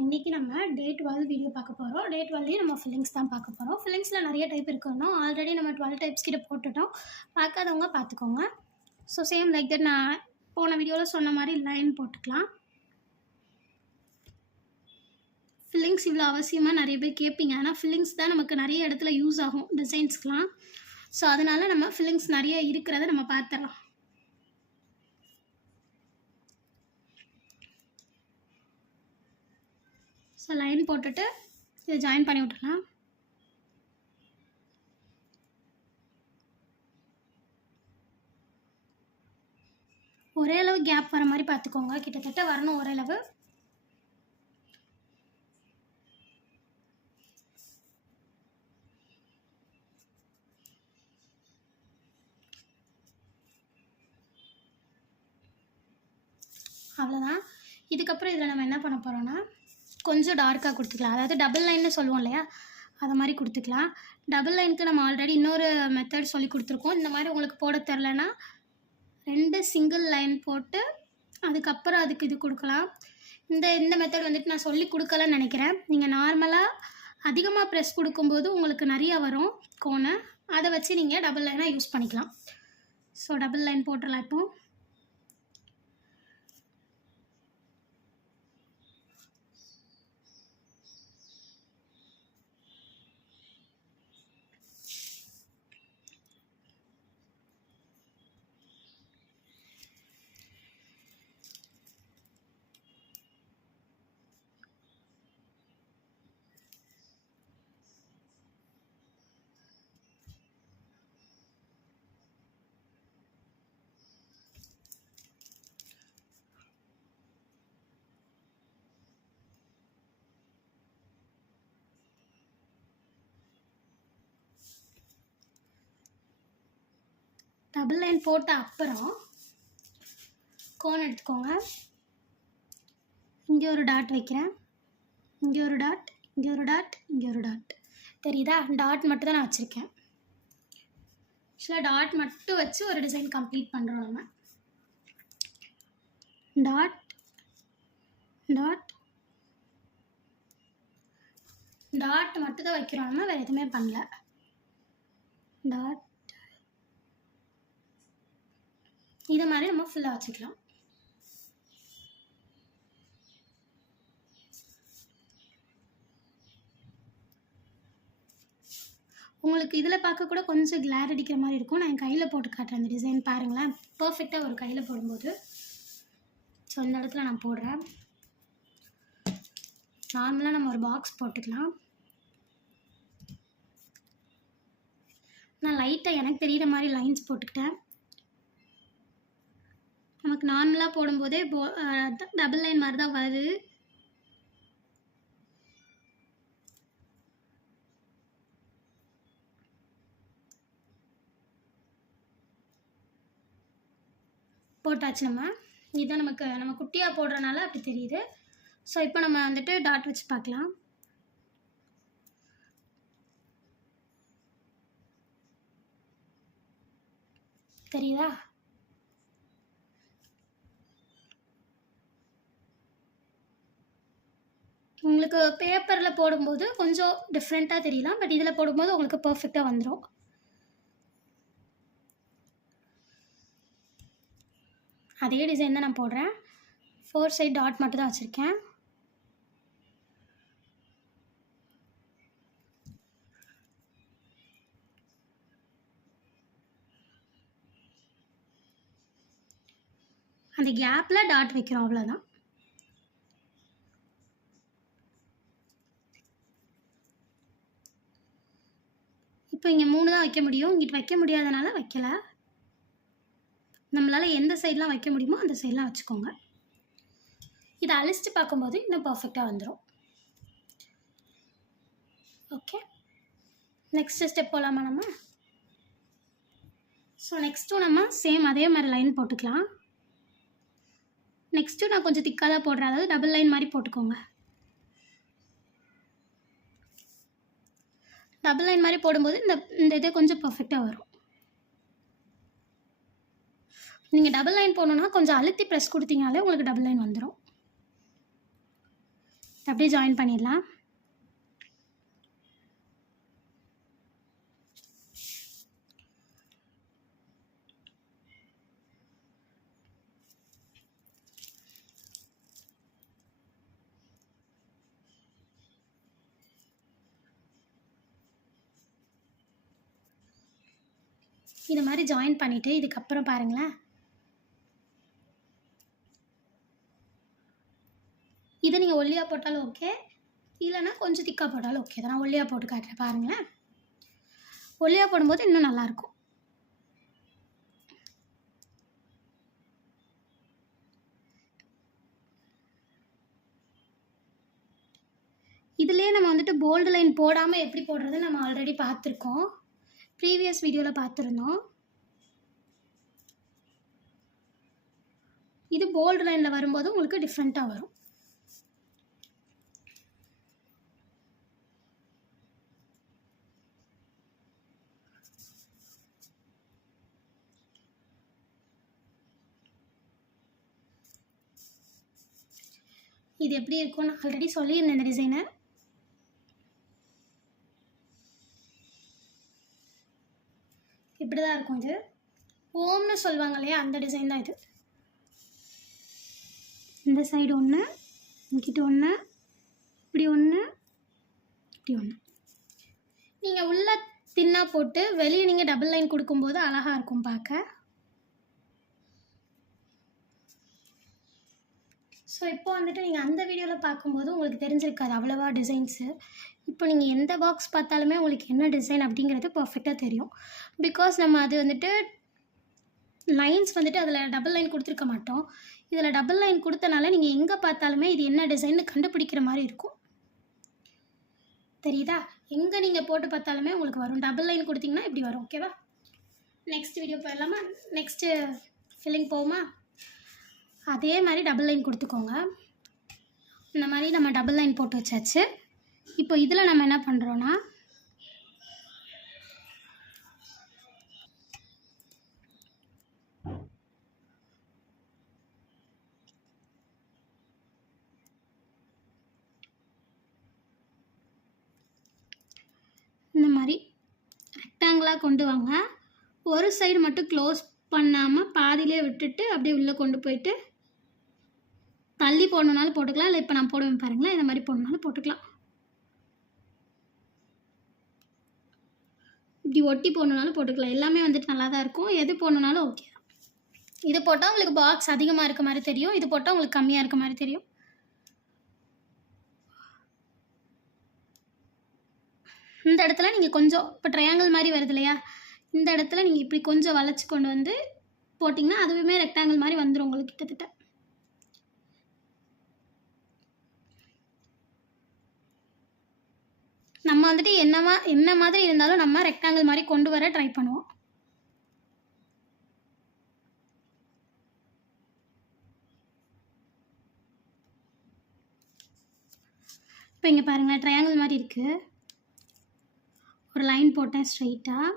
இன்றைக்கி நம்ம டே 12 வீடியோ பார்க்க போகிறோம். டே 12 நம்ம ஃபில்லிங்ஸ் தான் பார்க்க போகிறோம். ஃபில்லிங்ஸில் நிறைய டைப் இருக்குன்னா ஆல்ரெடி நம்ம 12 டைப்ஸ் கிட்ட போட்டுட்டோம். பார்க்காதவங்க பார்த்துக்கோங்க. ஸோ சேம் லைக் தட் நான் போன வீடியோவில் சொன்ன மாதிரி லைன் போட்டுக்கலாம். ஃபில்லிங்ஸ் இவ்வளோ அவசியமாக நிறைய பேர் கேட்பீங்க. ஆனால் ஃபில்லிங்ஸ் தான் நமக்கு நிறைய இடத்துல யூஸ் ஆகும் டிசைன்ஸ்க்கெலாம். ஸோ அதனால் நம்ம ஃபில்லிங்ஸ் நிறைய இருக்கிறத நம்ம பார்த்துடலாம். ஸோ லைன் போட்டுட்டு இதை ஜாயின் பண்ணி விட்டுடலாம். ஒரே அளவு கேப் வர மாதிரி பார்த்துக்கோங்க. கிட்டத்தட்ட வரணும் ஒரே அளவு. அவ்வளோதான். இதுக்கப்புறம் இதில் நம்ம என்ன பண்ண போகிறோன்னா கொஞ்சம் டார்க்காக கொடுத்துக்கலாம். அதாவது டபுள் லைன்னு சொல்லுவோம் இல்லையா, அதை மாதிரி கொடுத்துக்கலாம். டபுள் லைனுக்கு நம்ம ஆல்ரெடி இன்னொரு மெத்தட் சொல்லி கொடுத்துருக்கோம். இந்த மாதிரி உங்களுக்கு போட தெரிலனா 2 சிங்கிள் லைன் போட்டு அதுக்கப்புறம் அதுக்கு இது கொடுக்கலாம். இந்த மெத்தட் வந்துட்டு நான் சொல்லி கொடுக்கலன்னு நினைக்கிறேன். நீங்கள் நார்மலாக அதிகமாக ப்ரெஸ் கொடுக்கும்போது உங்களுக்கு நிறையா வரும் கோனை. அதை வச்சு நீங்கள் டபுள் லைனாக யூஸ் பண்ணிக்கலாம். ஸோ டபுள் லைன் போட்டுடலாம். இப்போ டபுள் லைன் போட்ட அப்புறம் கோன் எடுத்துக்கோங்க. இங்கே ஒரு டாட் வைக்கிறேன், இங்கே ஒரு டாட், இங்கே ஒரு டாட், இங்கே ஒரு டாட். தெரியுதா? டாட் மட்டும் தான் நான் வச்சுருக்கேன். ஆக்சுவலாக டாட் மட்டும் வச்சு ஒரு டிசைன் கம்ப்ளீட் பண்ணுறோம். நம்ம டாட் டாட் டாட் மட்டும் தான் வைக்கிறோம். நம்ம வேறு எதுவுமே பண்ணல. டாட் இதை மாதிரி நம்ம ஃபுல்லாக வச்சுக்கலாம். உங்களுக்கு இதில் பார்க்க கூட கொஞ்சம் கிளார் அடிக்கிற மாதிரி இருக்கும். நான் என் கையில் போட்டு காட்டுறேன். அந்த டிசைன் பாருங்களேன், பர்ஃபெக்டாக ஒரு கையில் போடும்போது. ஸோ இந்த இடத்துல நான் போடுறேன். நார்மலாக நம்ம ஒரு பாக்ஸ் போட்டுக்கலாம். நான் லைட்டாக எனக்கு தெரிகிற மாதிரி லைன்ஸ் போட்டுக்கிட்டேன். நமக்கு நார்மலாக போடும்போதே டபுள் லைன் மாதிரி தான் வருது. போட்டாச்சு. இதை நம்ம குட்டியாக போடுறதுனால அப்படி தெரியுது. ஸோ இப்போ நம்ம வந்துட்டு டாட் வச்சு பார்க்கலாம். தெரியுதா? உங்களுக்கு பேப்பரில் போடும்போது கொஞ்சம் டிஃப்ரெண்ட்டாக தெரியலாம், பட் இதில் போடும்போது உங்களுக்கு பர்ஃபெக்டாக வந்துடும். அதே டிசைன் தான் நான் போடுறேன். 4 சைட் டாட் மட்டும் தான் வச்சுருக்கேன். அந்த கேப்பில் டாட் வைக்கிறோம், அவ்வளோதான். இப்போ இங்கே 3 தான் வைக்க முடியும். இங்கிட்டு வைக்க முடியாதனால வைக்கல. நம்மளால் எந்த சைட்லாம் வைக்க முடியுமோ அந்த சைட்லாம் வச்சுக்கோங்க. இதை அழிச்சிட்டு பார்க்கும்போது இன்னும் பர்ஃபெக்டாக வந்துடும். ஓகே, நெக்ஸ்ட் ஸ்டெப் போகலாமா நம்ம? ஸோ நெக்ஸ்ட்டும் நம்ம சேம் அதே மாதிரி லைன் போட்டுக்கலாம். நெக்ஸ்ட்டு நான் கொஞ்சம் திக்காக தான் போடுறேன். அதாவது டபுள் லைன் மாதிரி போட்டுக்கோங்க. டபுள் லைன் மாதிரி போடும்போது இந்த இது கொஞ்சம் பர்ஃபெக்டாக வரும். நீங்கள் டபுள் லைன் போடணுன்னா கொஞ்சம் அழுத்தி ப்ரெஸ் கொடுத்தீங்கனாலே உங்களுக்கு டபுள் லைன் வந்துடும். அப்படியே ஜாயின் பண்ணிடலாம். இது மாதிரி ஜாயின் பண்ணிவிட்டு இதுக்கப்புறம் பாருங்களேன், இதை நீங்கள் ஒல்லியாக போட்டாலும் ஓகே, இல்லைன்னா கொஞ்சம் திக்காக போட்டாலும் ஓகே தான். நான் ஒல்லியாக போட்டு காட்டுறேன் பாருங்களேன். ஒல்லியாக போடும்போது இன்னும் நல்லாயிருக்கும். இதுலேயே நம்ம வந்துட்டு போல்டு லைன் போடாமல் எப்படி போடுறது நம்ம ஆல்ரெடி பார்த்துருக்கோம், ப்ரீவியஸ் வீடியோவில் பார்த்துருந்தோம். இது போல்டு லைனில் வரும்போது உங்களுக்கு டிஃப்ரெண்ட்டாக வரும். இது எப்படி இருக்கும்னு ஆல்ரெடி சொல்லியிருந்தேன். இந்த டிசைனை இப்படி தான் இருக்கும். இது ஓம்னு சொல்லுவாங்க இல்லையா, அந்த டிசைன் தான் இது. இந்த சைடு ஒன்று, இங்கிட்ட ஒன்று, இப்படி ஒன்று, இப்படி ஒன்று. நீங்கள் உள்ளே தின்னா போட்டு வெளியே நீங்கள் டபுள் லைன் கொடுக்கும்போது அழகாக இருக்கும் பார்க்க. ஸோ இப்போ வந்துட்டு நீங்கள் அந்த வீடியோவில் பார்க்கும்போது உங்களுக்கு தெரிஞ்சிருக்காது அவ்வளோவா டிசைன்ஸு. இப்போ நீங்கள் எந்த பாக்ஸ் பார்த்தாலுமே உங்களுக்கு என்ன டிசைன் அப்படிங்கிறது பர்ஃபெக்டாக தெரியும். பிகாஸ் நம்ம அது வந்துட்டு லைன்ஸ் வந்துட்டு அதில் டபுள் லைன் கொடுத்துருக்க மாட்டோம். இதில் டபுள் லைன் கொடுத்தனால நீங்கள் எங்கே பார்த்தாலுமே இது என்ன டிசைன்னு கண்டுபிடிக்கிற மாதிரி இருக்கும். தெரியுதா? எங்கே நீங்கள் போட்டு பார்த்தாலுமே உங்களுக்கு வரும். டபுள் லைன் கொடுத்தீங்கன்னா இப்படி வரும். ஓகேவா? நெக்ஸ்ட் வீடியோ போயிடலாமா? நெக்ஸ்ட்டு ஃபில்லிங் போகுமா? அதே மாதிரி டபுள் லைன் கொடுத்துக்கோங்க. இந்த மாதிரி நம்ம டபுள் லைன் போட்டு வச்சாச்சு. இப்போ இதில் நம்ம என்ன பண்ணுறோன்னா, இந்த மாதிரி ரெக்டாங்கிளாக கொண்டு வாங்க. ஒரு சைடு மட்டும் க்ளோஸ் பண்ணாமல் பாதியிலே விட்டுட்டு அப்படியே உள்ளே கொண்டு போயிட்டு தள்ளி போடணுன்னாலும் போட்டுக்கலாம், இல்லை இப்போ நான் போடுவேன் பாருங்களேன், இந்த மாதிரி போடணுன்னாலும் போட்டுக்கலாம். இப்படி ஒட்டி போடணுன்னாலும் போட்டுக்கலாம். எல்லாமே வந்துட்டு நல்லா தான் இருக்கும். எது போடணுன்னாலும் ஓகே தான். இது போட்டால் உங்களுக்கு பாக்ஸ் அதிகமாக இருக்க மாதிரி தெரியும், இது போட்டால் உங்களுக்கு கம்மியாக இருக்க மாதிரி தெரியும். இந்த இடத்துல நீங்கள் கொஞ்சம் இப்போ ட்ரையாங்கிள் மாதிரி வருது இல்லையா, இந்த இடத்துல நீங்கள் இப்படி கொஞ்சம் வளைச்சி கொண்டு வந்து போட்டிங்கன்னா அதுவுமே ரெக்டாங்கிள் மாதிரி வந்துடும் உங்களுக்கு கிட்டத்தட்ட. நம்ம வந்துட்டு என்ன மாதிரி இருந்தாலும் நம்ம ரெக்டாங்கிள் மாதிரி கொண்டு வர ட்ரை பண்ணுவோம். இப்போ இங்கே பாருங்கள், ட்ரையாங்கிள் மாதிரி இருக்குது. ஒரு லைன் போட்டேன் ஸ்ட்ரைட்டாக.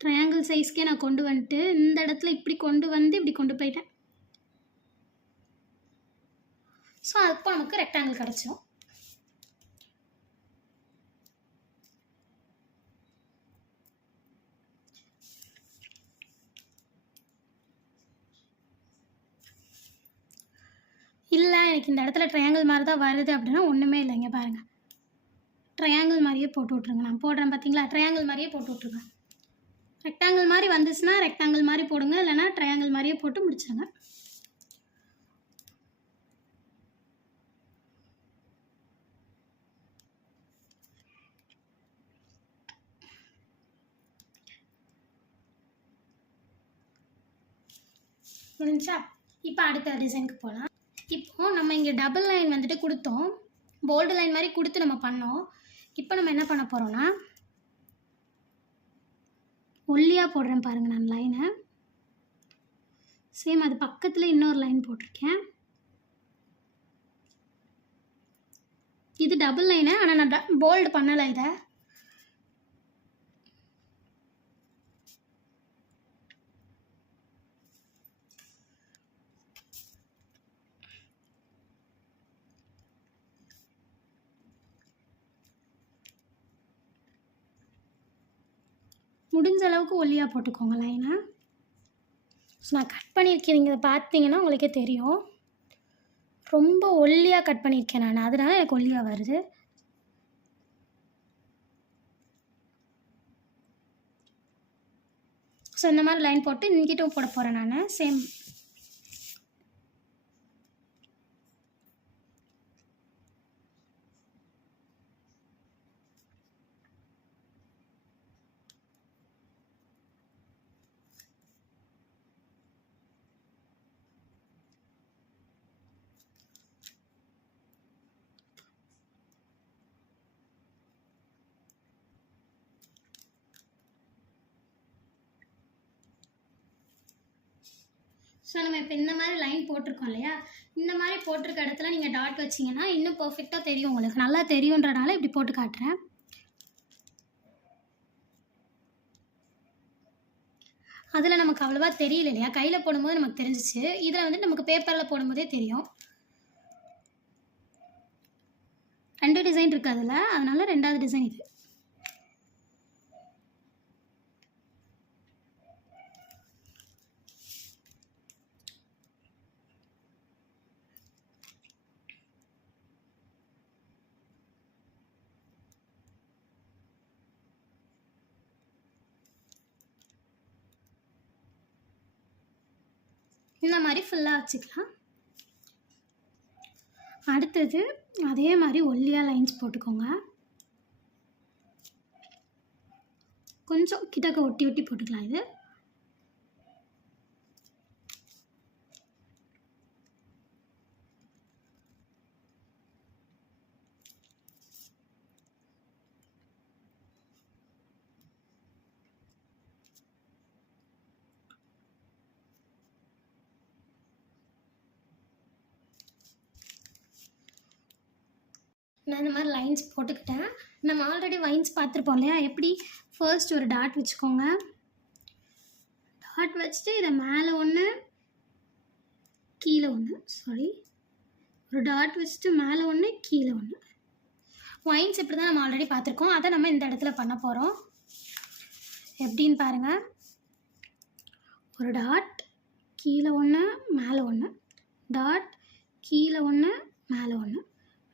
ட்ரையாங்கிள் சைஸ்க்கே நான் கொண்டு வந்துட்டு இந்த இடத்துல இப்படி கொண்டு வந்து இப்படி கொண்டு போயிட்டேன். ஸோ அப்போ நமக்கு ரெக்டாங்கிள் கிடச்சிடும். இல்லை எனக்கு இந்த இடத்துல ட்ரையாங்கிள் மாதிரி தான் வருது அப்படின்னா ஒன்றுமே இல்லைங்க. பாருங்கள், ட்ரையாங்கிள் மாதிரியே போட்டு விட்ருங்க. நான் போடுறேன் பார்த்தீங்களா, ட்ரையாங்கிள் மாதிரியே போட்டு விட்ருங்க. ரெக்டாங்கிள் மாதிரி வந்துச்சுன்னா ரெக்டாங்கிள் மாதிரி போடுங்க, இல்லைனா ட்ரையாங்கிள் மாதிரியே போட்டு முடிச்சிடுங்க. முடிஞ்சா? இப்போ அடுத்த டிசைனுக்கு போகலாம். இப்போது நம்ம இங்கே டபுள் லைன் வந்துட்டு கொடுத்தோம், போல்டு லைன் மாதிரி கொடுத்து நம்ம பண்ணோம். இப்போ நம்ம என்ன பண்ண போகிறோன்னா, ஒல்லியாக போடுறேன் பாருங்கள் நான் லைனை. சேம் அது பக்கத்தில் இன்னொரு லைன் போட்டிருக்கேன். இது டபுள் லைனு, ஆனால் நான் போல்டு பண்ணலை. இதை முடிஞ்ச அளவுக்கு ஒல்லியாக போட்டுக்கோங்க லைனை. ஸோ நான் கட் பண்ணியிருக்கேன், நீங்கள் பார்த்தீங்கன்னா உங்களுக்கே தெரியும். ரொம்ப ஒல்லியாக கட் பண்ணியிருக்கேன் நான், அதனால எனக்கு ஒல்லியாக வருது. ஸோ இந்த மாதிரி லைன் போட்டு இங்கிட்டும் போட போகிறேன் நான் சேம். ஸோ நம்ம இப்போ இந்த மாதிரி லைன் போட்டிருக்கோம் இல்லையா, இந்த மாதிரி போட்டிருக்க இடத்துல நீங்கள் டாட் வச்சிங்கன்னா இன்னும் பர்ஃபெக்டாக தெரியும், உங்களுக்கு நல்லா தெரியுன்றனால இப்படி போட்டு காட்டுறேன். அதில் நமக்கு அவ்வளோவா தெரியல இல்லையா, கையில் போடும்போது நமக்கு தெரிஞ்சிச்சு. இதில் வந்து நமக்கு பேப்பரில் போடும்போதே தெரியும். 2 டிசைன் இருக்குது அதில், அதனால் 2வது டிசைன் இது. இந்த மாதிரி ஃபுல்லாக வச்சுக்கலாம். அடுத்தது அதே மாதிரி ஒல்லியாக லைன்ஸ் போட்டுக்கோங்க. கொஞ்சம் கிட்டக்க ஒட்டி ஒட்டி போட்டுக்கலாம். இது நான் இந்த மாதிரி லைன்ஸ் போட்டுக்கிட்டேன். நம்ம ஆல்ரெடி லைன்ஸ் பார்த்துருப்போம் இல்லையா, எப்படி ஃபர்ஸ்ட் ஒரு டாட் வச்சுக்கோங்க. டாட் வச்சுட்டு இதை மேலே ஒன்று கீழே ஒன்று, ஒரு டாட் வச்சுட்டு மேலே ஒன்று கீழே ஒன்று. லைன்ஸ் இப்படி தான் நம்ம ஆல்ரெடி பார்த்துருக்கோம், அதை நம்ம இந்த இடத்துல பண்ண போகிறோம். எப்படின்னு பாருங்கள். ஒரு டாட் கீழே ஒன்று மேலே ஒன்று, டாட் கீழே ஒன்று மேலே ஒன்று,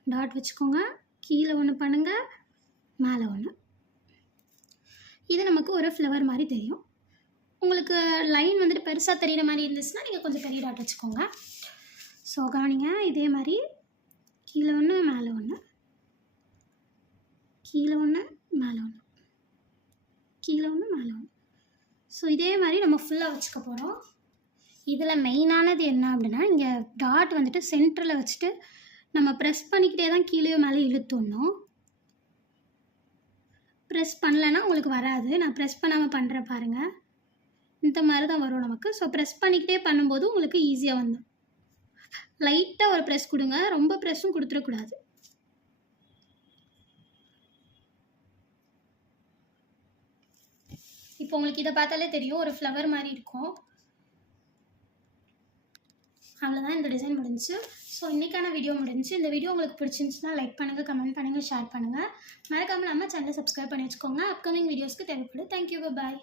டாட் வச்சுக்கோங்க, கீழே ஒன்று பண்ணுங்கள், மேலே ஒன்று. இது நமக்கு ஒரு ஃப்ளவர் மாதிரி தெரியும். உங்களுக்கு லைன் வந்துட்டு பெருசாக தெரிகிற மாதிரி இருந்துச்சுன்னா நீங்கள் கொஞ்சம் பெரிய டாட் வச்சுக்கோங்க. ஸோ கவனிங்க, இதே மாதிரி கீழே ஒன்று மேலே ஒன்று, கீழே ஒன்று மேலே ஒன்று, கீழே ஒன்று மேலே ஒன்று. ஸோ இதே மாதிரி நம்ம ஃபுல்லாக வச்சுக்க போகிறோம். இதில் மெயினானது என்ன அப்படின்னா, இங்கே டாட் வந்துட்டு சென்டரில் வச்சுட்டு நம்ம ப்ரெஸ் பண்ணிக்கிட்டே தான் கீழே மேலே இழுத்துடணும். ப்ரெஸ் பண்ணலைன்னா உங்களுக்கு வராது. நான் ப்ரெஸ் பண்ணாமல் பண்ணுறேன் பாருங்கள், இந்த மாதிரி தான் வரும் நமக்கு. ஸோ ப்ரெஸ் பண்ணிக்கிட்டே பண்ணும்போது உங்களுக்கு ஈஸியாக வந்துடும். லைட்டாக ஒரு ப்ரெஸ் கொடுங்க, ரொம்ப ப்ரெஸ்ஸும் கொடுத்துடக்கூடாது. இப்போ உங்களுக்கு இதை பார்த்தாலே தெரியும், ஒரு ஃப்ளவர் மாதிரி இருக்கும். அவ்வளோதான், இந்த டிசைன் முடிஞ்சிச்சு. ஸோ இன்றைக்கான வீடியோ முடிஞ்சிச்சு. இந்த வீடியோ உங்களுக்கு பிடிச்சிருந்துச்சுன்னா லைக் பண்ணுங்கள், கமெண்ட் பண்ணுங்கள், ஷேர் பண்ணுங்கள். மறக்காமல் நம்ம சேனலை சப்ஸ்கிரைப் பண்ணி வச்சுக்கோங்க. அப்கமிங் வீடியோஸ்க்கு தேவைப்படும். தேங்க்யூ, பாய்.